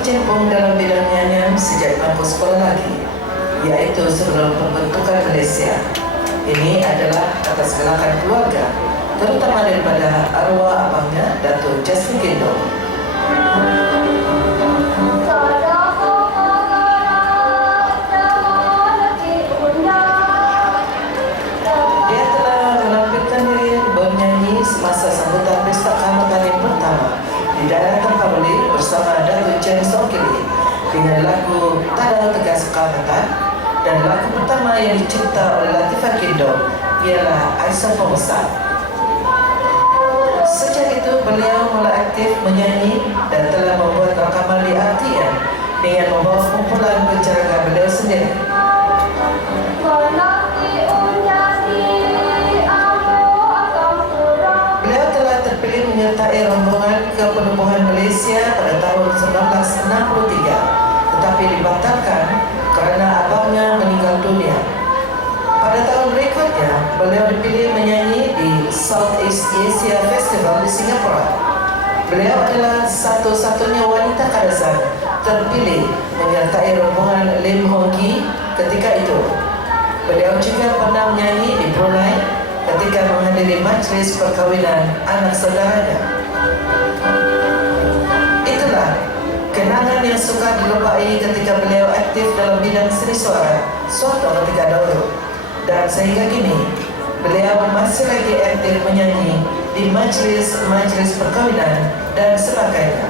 berkecimpung dalam bidang nyanyian sejak bangku sekolah lagi, yaitu sebelum pembentukan Malaysia. Ini adalah atas gerakan keluarga, terutama daripada arwah abangnya, Datuk Justin Kindo. Dia telah menampilkan diri bernyanyi semasa sambutan pesta kehormatan yang pertama di daerah Tempauli bersama Datuk James Okili dengan lagu Tanda Tegas Kehormatan, dan lagu pertama yang dicipta oleh Latifah Kindo ialah Aisyah Pemusak. Sejak itu beliau mulai aktif menyanyi dan telah membuat rakaman di RTM dengan membawa kumpulan penceragah beliau sendiri. Beliau telah terpilih menyertai rombongan ke penubuhan Malaysia pada tahun 1963, tetapi dibatalkan kerana abangnya meninggal dunia. Pada tahun berikutnya, beliau dipilih menyanyi di Southeast Asia Festival di Singapura. Beliau adalah satu-satunya wanita Kadazan terpilih menyertai rombongan Lim Hong Kee ketika itu. Beliau juga pernah menyanyi di Brunei ketika menghadiri majlis perkahwinan anak saudaranya. Itulah kenangan yang suka dilupai ketika beliau aktif dalam bidang seni suara suatu ketika dahulu. Dan sehingga kini, beliau masih lagi aktif menyanyi di majlis perkahwinan dan sebagainya.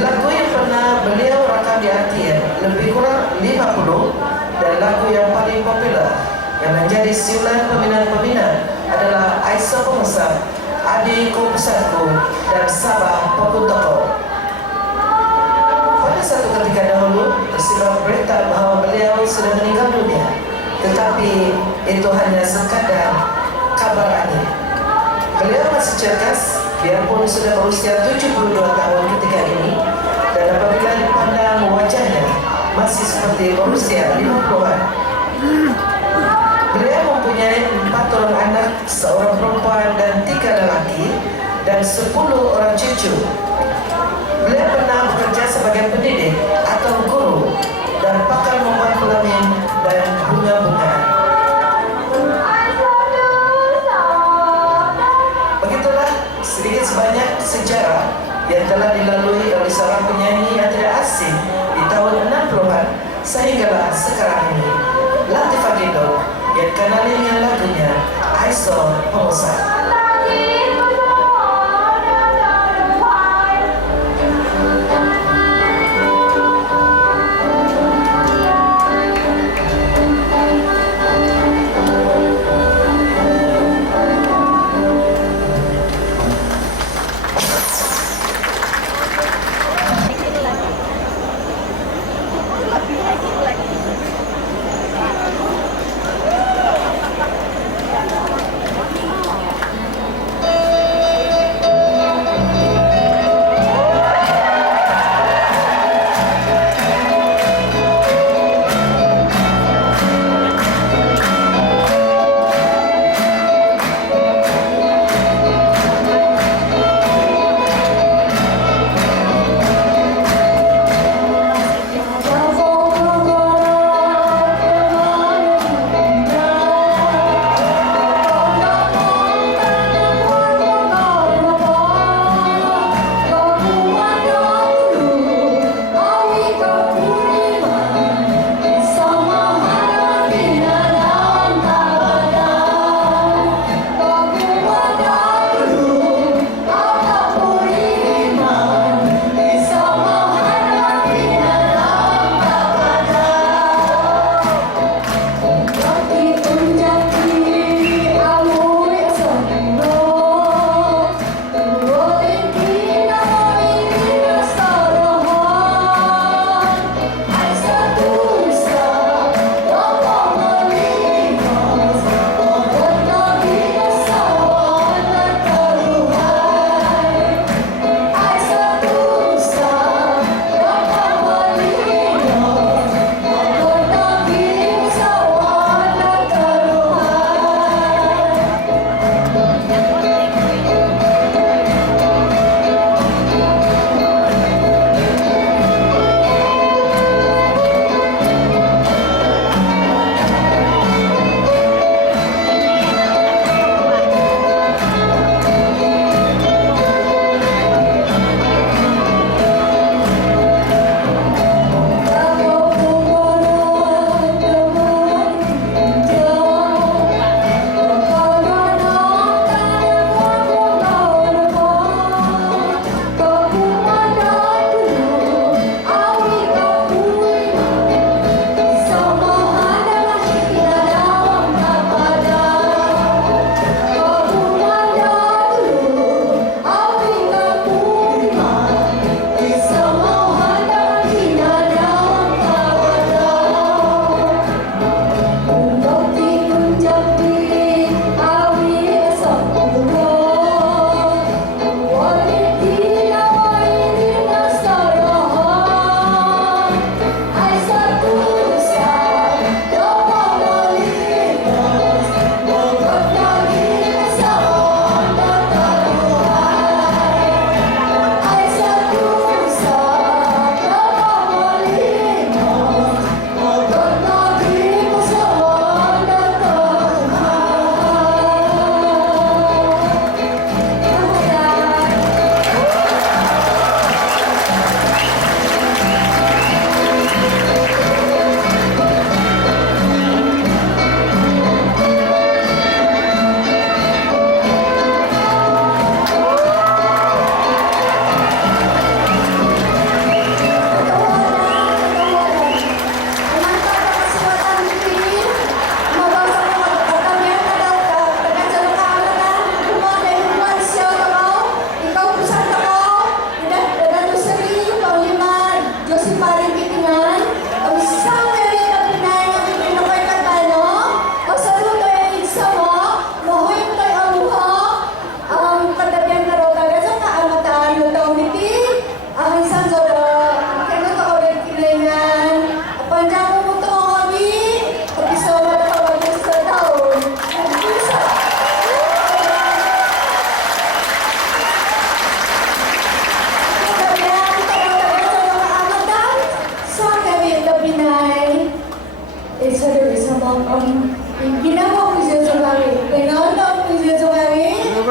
Lagu yang pernah beliau rakam di RTM lebih kurang 50, dan lagu yang paling popular yang menjadi siulan peminat-peminat adalah Aisyah Pemusak, Adikku Pesatku, dan Sabah Pokutoko. Pada satu ketika dahulu tersibar berita bahawa beliau sudah meninggal dunia, tetapi itu hanya sekadar kabar angin. Beliau masih cerdas, biarpun sudah berusia 72 tahun ketika ini, dan apabila dipandang wajahnya masih seperti berusia 50-an. Beliau mempunyai 4 orang anak, seorang perempuan dan 3 lelaki, dan 10 orang cucu. Beliau pernah bekerja sebagai pendidik atau guru dan pakar membuat pelamin dan bunga-bungaan. Begitulah sedikit sebanyak sejarah yang telah dilalui oleh seorang penyanyi yang tidak asing di tahun 60-an sehinggalah sekarang ini, Latifah Kindo, yang kenali dengan lagunya Aisyah Pemusak.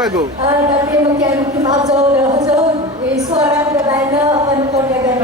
भएको tapi mungkin mungkin mazul hazul suara berbeda अपन कोlega